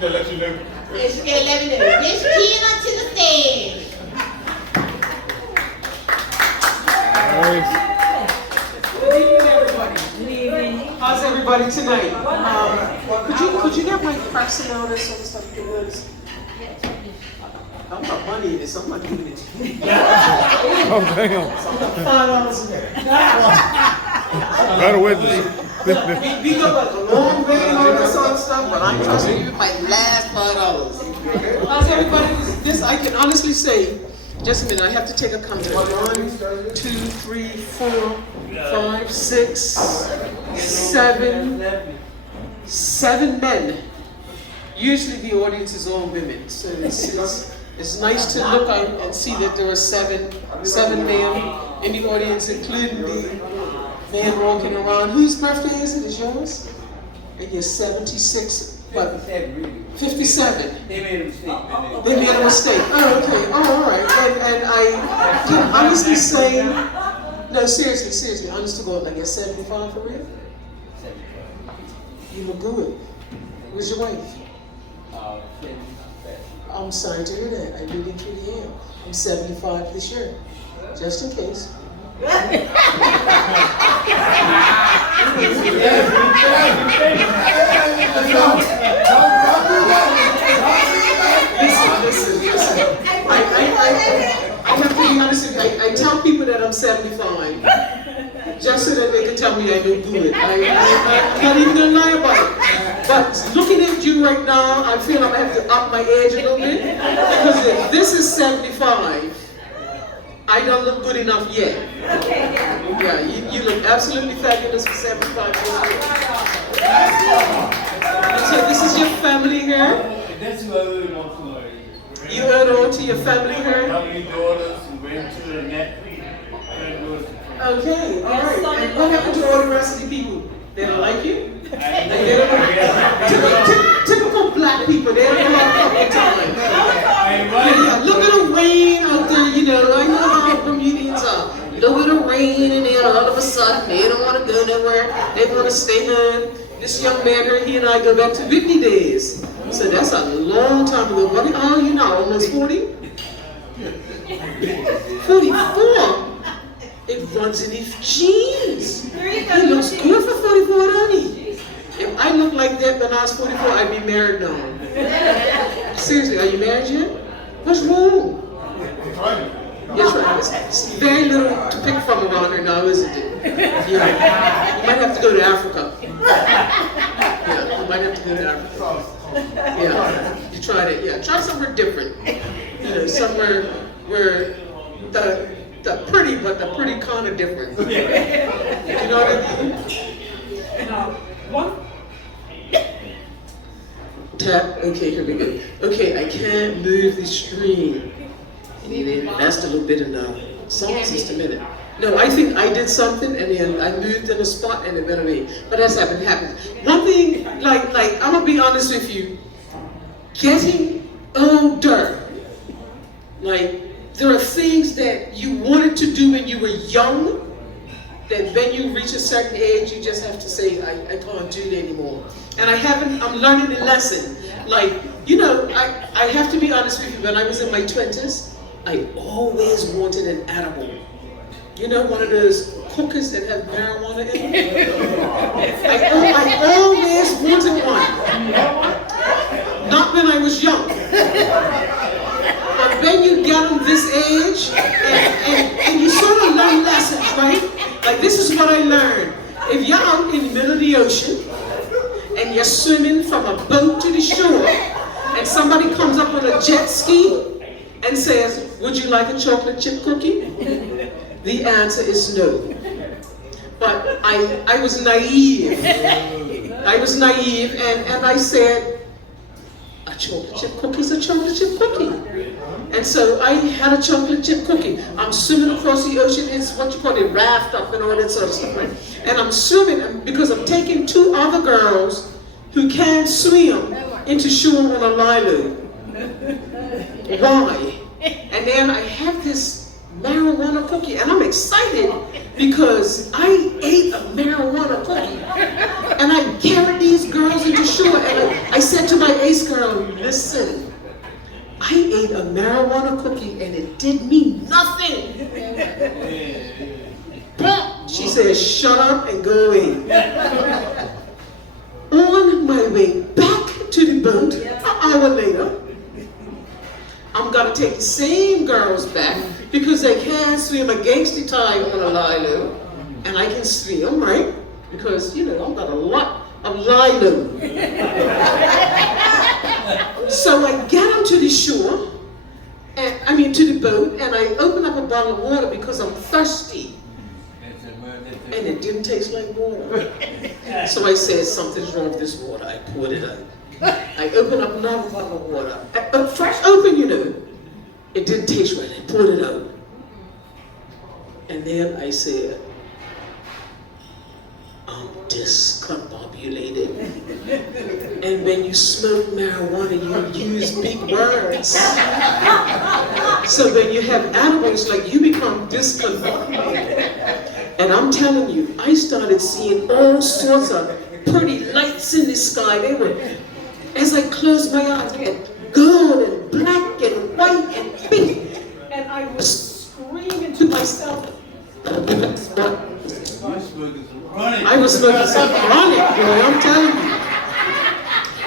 gonna let you know. Yeah, she's gonna let me know. Miss Gina to the stage. Good evening, everybody. Good evening. How's everybody tonight? Could you get my personnel this sort of stuff? Because I'm not money in this. I'm not giving it to you. Oh, damn. $5 a day. Better witness. We go like a long way and all that sort of stuff, but I'm trusting you with my last $5. How's everybody? This I can honestly say. Just a minute, I have to take a count. 1, 2, 3, 4, 5, 6, 7. 7 men. Usually the audience is all women, so it's nice to look out and see that there are 7 men in the audience, including the man walking around. Whose birthday is it? Is yours? And you're 76. What? 57. They made a mistake. They made a mistake. Oh, okay. Oh, all right. And I can honestly say, no, seriously, honest to God, like you're 75 for real? You look good. Where's your wife? I'm sorry to hear that. I really truly am. I'm 75 this year, just in case. Listen. I have to be honest with you. I tell people that I'm 75, just so that they can tell me I look good. I'm not even gonna lie about it. But looking at you right now, I feel I have to up my age a little bit, because if this is 75, I don't look good enough yet. Yeah, you look absolutely fabulous for 75 years old. So this is your family here? That's who I really want to know. You heard on to your family here? How many daughters and grandchildren that? Okay, all right. And what happened to all the rest of the people? They don't like you? Typical black people, they don't have a couple times. Yeah, look at the rain out there, you know. I know how Bermudians are. Look at the rain, and then all of a sudden they don't want to go nowhere. They want to stay home. This young man here, he and I go back to Whitney days. So that's a long time ago. What are you now? Almost 40? 44? It runs in his genes. He looks good for 44, don't he? If I looked like that when I was 44, I'd be married now. Seriously, are you married yet? What's wrong? Yes, right. It's very little to pick from around here now, isn't it? Yeah. You might have to go to Africa. Yeah, you might have to go to Africa. Yeah, you tried it. Yeah, try somewhere different. You know, somewhere where the pretty, but the pretty kind of different. You know what I mean? What? Tap. Okay, here we go. Okay, I can't move the screen. That's a little bit of the song system in it. No, I think I did something and then I moved in a spot and it went away. But that's happened. One thing, like I'm gonna be honest with you, getting older, like there are things that you wanted to do when you were young, that when you reach a certain age, you just have to say, I can't do it anymore. And I'm learning the lesson. Like, you know, I have to be honest with you, when I was in my 20s, I always wanted an edible. You know, one of those cookies that have marijuana in it? I always wanted one. Not when I was young. But when you get on this age, and you sort of learn lessons, right? Like this is what I learned. If you're out in the middle of the ocean, and you're swimming from a boat to the shore, and somebody comes up on a jet ski, and says, would you like a chocolate chip cookie? The answer is no. But I was naive. And I said, a chocolate chip cookie is a chocolate chip cookie. And so I had a chocolate chip cookie. I'm swimming across the ocean. It's what you call a raft up and all that sort of stuff, right? And I'm swimming because I'm taking 2 other girls who can't swim into shore on a lilo. Why? And then I have this marijuana cookie, and I'm excited because I ate a marijuana cookie. And I carried these girls into shore, and I said to my ace girl, listen, I ate a marijuana cookie and it did me nothing. She said, shut up and go away. On my way back to the boat, an hour later, I'm gonna take the same girls back because they can't swim against the tide on a lilo, and I can swim, right? Because, you know, I've got a lot of lilo. So I get onto the shore, to the boat, and I open up a bottle of water because I'm thirsty. And it didn't taste like water. So I said, something's wrong with this water. I poured it out. I opened up another bottle of water. Fresh open, you know. It didn't taste right. I poured it out. And then I said, I'm discombobulated. And when you smoke marijuana, you use big words. So when you have animals, like, you become discombobulated. And I'm telling you, I started seeing all sorts of pretty lights in the sky. They were, as I closed my eyes, they had gold and black and white and pink. And I was screaming to myself. I was smoking some chronic, boy, I'm telling you.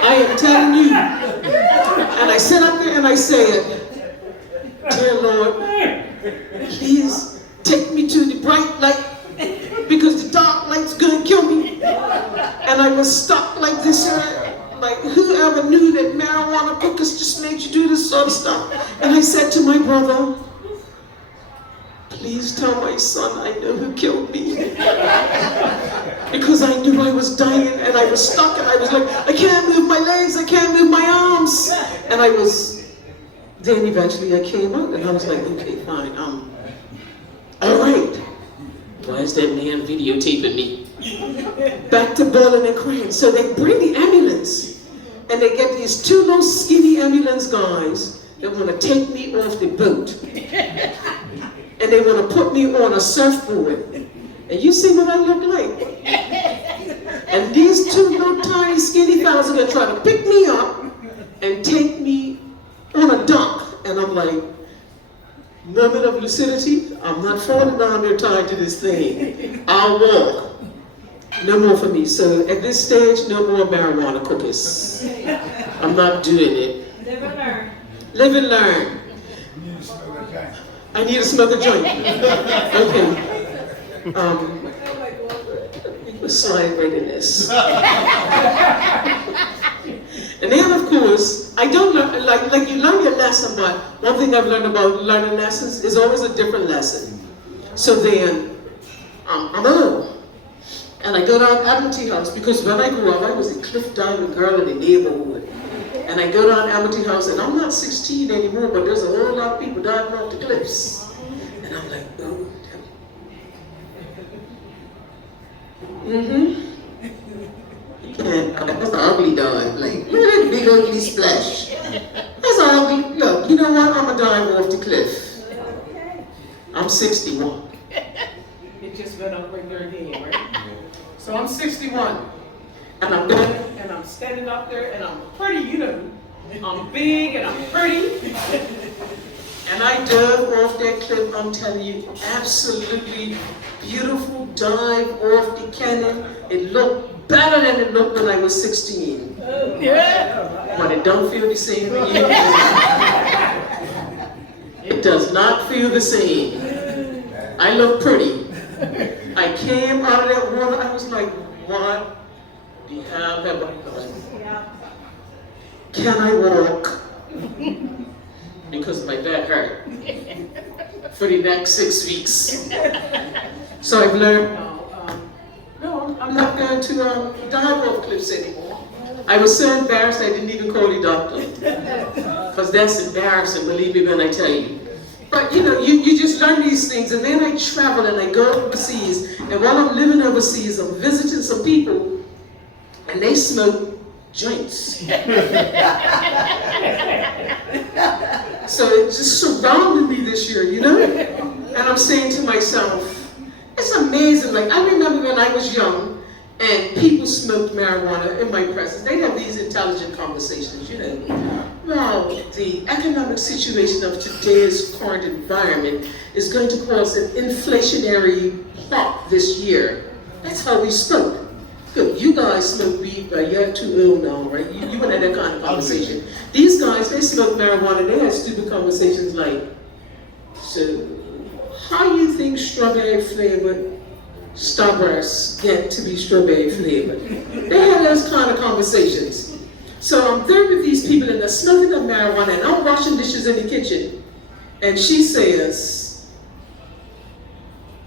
I am telling you. And I sat up there and I said, dear Lord, please take me to the bright light, because the dark light's gonna kill me. And I was stuck like this, like, whoever knew that marijuana cookers just made you do this sort of stuff? And I said to my brother, please tell my son I know who killed me. Because I knew I was dying and I was stuck and I was like, I can't move my legs, I can't move my arms. And then eventually I came out and I was like, okay, fine, all right. Why is that man videotaping me? Back to bawling and crying. So they bring the ambulance, and they get these two little skinny ambulance guys that want to take me off the boat. And they want to put me on a surfboard. And you see what I look like? And these two little tiny skinny fellas are going to try to pick me up and take me on a dock. And I'm like, moment of lucidity, I'm not falling down there tied to this thing. I'll walk. No more for me. So at this stage, no more marijuana cookies. I'm not doing it. Live and learn. Live and learn. I need to smoke a joint. Okay. Slide readiness. And then, of course, I don't learn, like you learn your lesson, but one thing I've learned about learning lessons is always a different lesson. So then, I'm old. And I go down Admiralty House, because when I grew up, I was a cliff diving girl in the neighborhood. And I go down Admiralty House, and I'm not 16 anymore, but there's a whole lot of people diving off the cliffs. And I'm like, oh. That's an ugly dive. Like, look at that big ugly splash. That's an ugly. Look, you know what? I'm gonna dive off the cliff. I'm 61. It just went over in your head, right? So I'm 61. And I'm going, and I'm standing up there, and I'm pretty, you know. I'm big and I'm pretty. And I dove off that cliff, I'm telling you, absolutely beautiful dive off the canyon. It looked better than it looked when I was 16. Yeah. But it don't feel the same for you. It does not feel the same. I look pretty. I came out of that water, I was like, what the hell have I done? Can I walk? Because my back hurt for the next 6 weeks. So I've learned, no, I'm not going to dive off cliffs anymore. I was so embarrassed I didn't even call the doctor. Because that's embarrassing, believe me when I tell you. But you know, you just learn these things, and then I travel and I go overseas, and while I'm living overseas, I'm visiting some people, and they smoke joints. So it just surrounded me this year, you know? And I'm saying to myself, it's amazing. Like, I remember when I was young and people smoked marijuana in my presence. They'd have these intelligent conversations, you know. well, the economic situation of today's current environment is going to cause an inflationary plot this year. That's how we spoke. Look, you guys smoke weed, but you're too ill now, right? You wouldn't have that kind of conversation. These guys, they smoke marijuana, they have stupid conversations like, so how do you think strawberry flavored Starbursts get to be strawberry flavored? They have those kind of conversations. So I'm there with these people and they're smoking the marijuana and I'm washing dishes in the kitchen. And she says,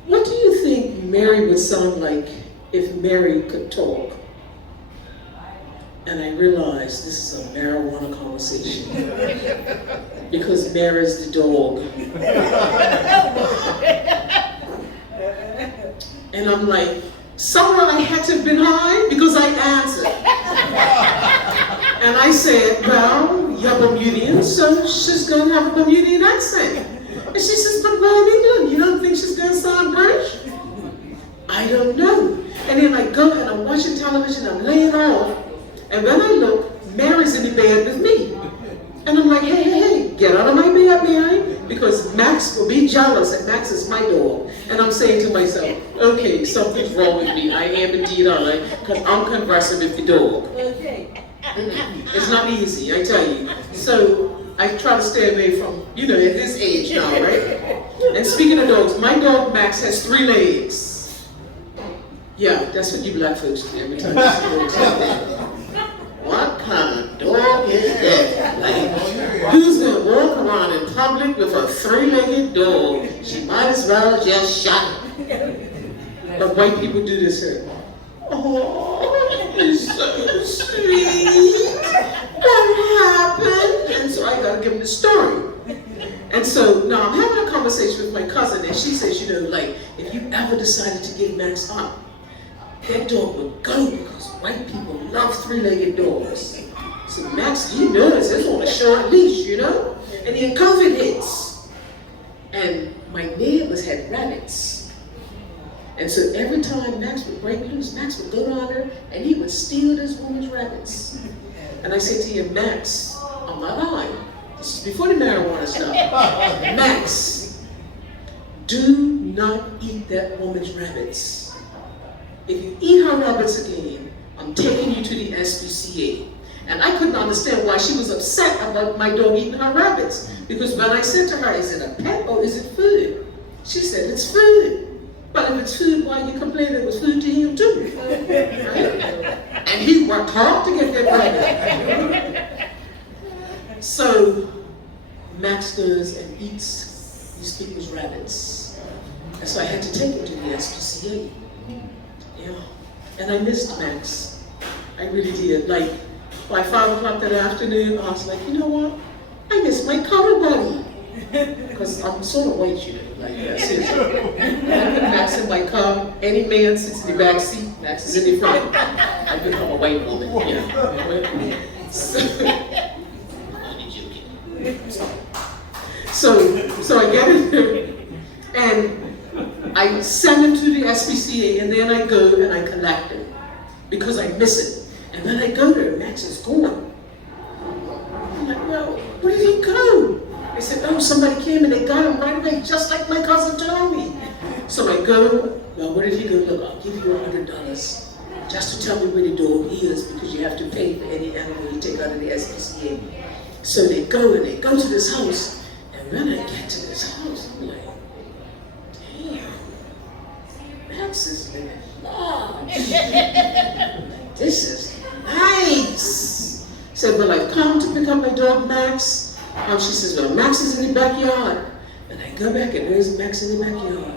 what do you think Mary would sound like if Mary could talk? And I realized this is a marijuana conversation. Because Mary's the dog. And I'm like, somewhere I had to have been high because I answered. And I said, well, you're Bermudian, so she's going to have a Bermudian accent. And she says, but we're in England, you don't think she's going to sound British? I don't know. And then I go and I'm watching television, I'm laying off, and when I look, Mary's in the bed with me. And I'm like, hey, get out of my bed, Mary, because Max will be jealous, and Max is my dog. And I'm saying to myself, okay, something's wrong with me. I am indeed I, because I'm conversing with the dog. It's not easy, I tell you. So I try to stay away from, at this age now, right? And speaking of dogs, my dog Max has 3 legs. Yeah, that's what you black folks do every time you see dogs. What kind of dog is that? Like, who's gonna walk around in public with a 3-legged dog? She might as well just shot it. But white people do this here. Oh, he's so sweet. What happened? And so I gotta give him the story. And so now I'm having a conversation with my cousin, and she says, if you ever decided to give Max up, that dog would go because white people love 3-legged dogs. So Max, you notice it's on a short leash, and then COVID hits. And my neighbors had rabbits. And so every time Max would break loose, Max would go down there and he would steal this woman's rabbits. And I said to him, Max, I'm not lying. This is before the marijuana stuff. Max, do not eat that woman's rabbits. If you eat her rabbits again, I'm taking you to the SPCA. And I couldn't understand why she was upset about my dog eating her rabbits. Because when I said to her, is it a pet or is it food? She said, it's food. But if it's food, why are you complaining it was food to him too? Right? And he worked hard to get that rabbit. So Max goes and eats these people's rabbits. And so I had to take him to the SPCA. Yeah. And I missed Max. I really did. Like, by 5 o'clock that afternoon, I was like, you know what? I miss my color buddy. Because I'm sort of white, seriously. I put Max in my car. Any man sits in the back seat, Max is in the front. I become a white woman, So, so I get in there, and I send him to the SPCA, and then I go and I collect him because I miss it. And then I go there, Max is gone. I'm like, well, where did he go? They said, oh, somebody came and they got him right away, just like my cousin told me. So I go, well, where did he go? Look, I'll give you $100 just to tell me where the dog is because you have to pay for any animal you take out of the SPCA. So they go and they go to this house. And when I get to this house, I'm like, damn, Max is living large. This is nice. Said, well, I've come to pick up my dog Max. She says, well, Max is in the backyard. And I go back and there's Max in the backyard.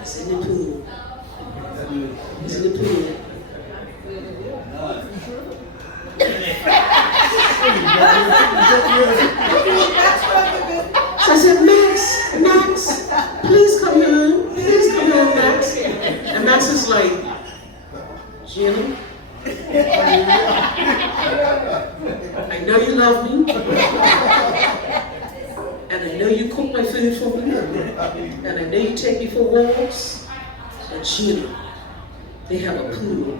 He's in the pool. He's in the pool. So I said, Max, please come here. Please come here, Max. And Max is like, Gina, I know you love me. And I know you cook my food for me. And I know you take me for walks. But Gina, they have a pool.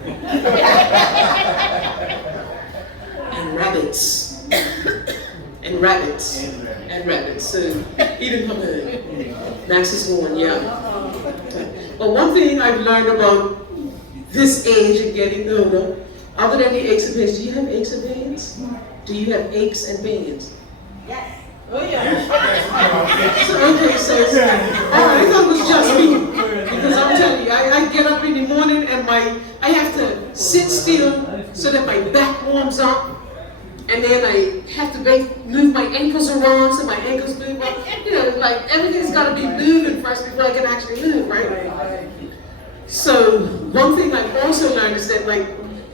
And rabbits. and rabbits. And rabbits. So he didn't come home. Max is one, yeah. But one thing I've learned about this age and getting older, other than the aches and pains, do you have aches and pains? Do you have aches and pains? Yes. Oh yeah. Okay, so I thought it was just me. Because I'm telling you, I get up in the morning and I have to sit still so that my back warms up. And then I have to move my ankles around so my ankles move up. You know, like everything's got to be moving first before I can actually move, right? So one thing I've also learned is that like,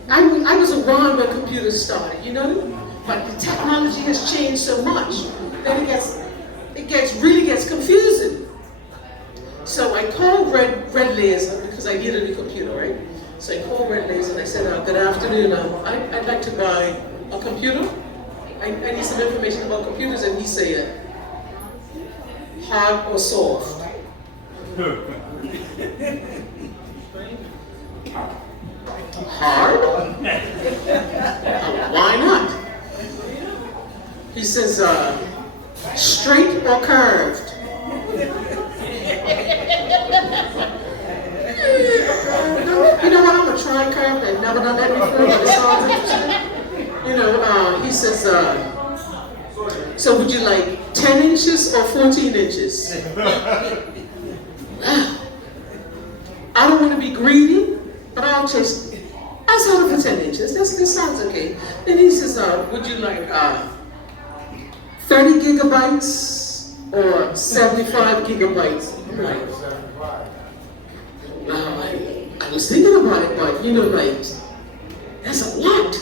I was around when computers started, you know? But the technology has changed so much that it really gets confusing. So I called Red Laser because I needed a computer, right? So I called Red Laser and I said, good afternoon, I'd like to buy a computer. I need some information about computers, and he said, hard or soft? Hard? Why not? He says, straight or curved? You know what, I'm gonna try curved. I've never done that before, but it sounds interesting. You know, he says, so would you like 10 inches or 14 inches? I don't want to be greedy, but I'll settle for 10 inches. This sounds okay. Then he says, would you like 30 gigabytes or 75 gigabytes? I'm like, I was thinking about it, but you know, like, that's a lot.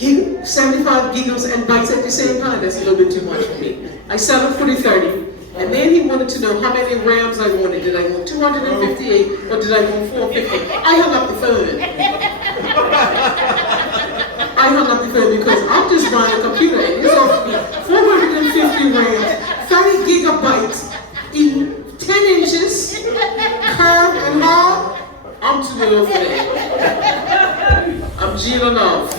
75 gigs and bytes at the same time, that's a little bit too much for me. I settled for the 30, and then he wanted to know how many RAMs I wanted. Did I want 258 or did I want 450? I hung up the phone. I hung up the phone because I'm just buying a computer and it's offering me 450 RAMs, 30 gigabytes, in 10 inches, curved and hard. I'm too little for that. I'm Gina Love.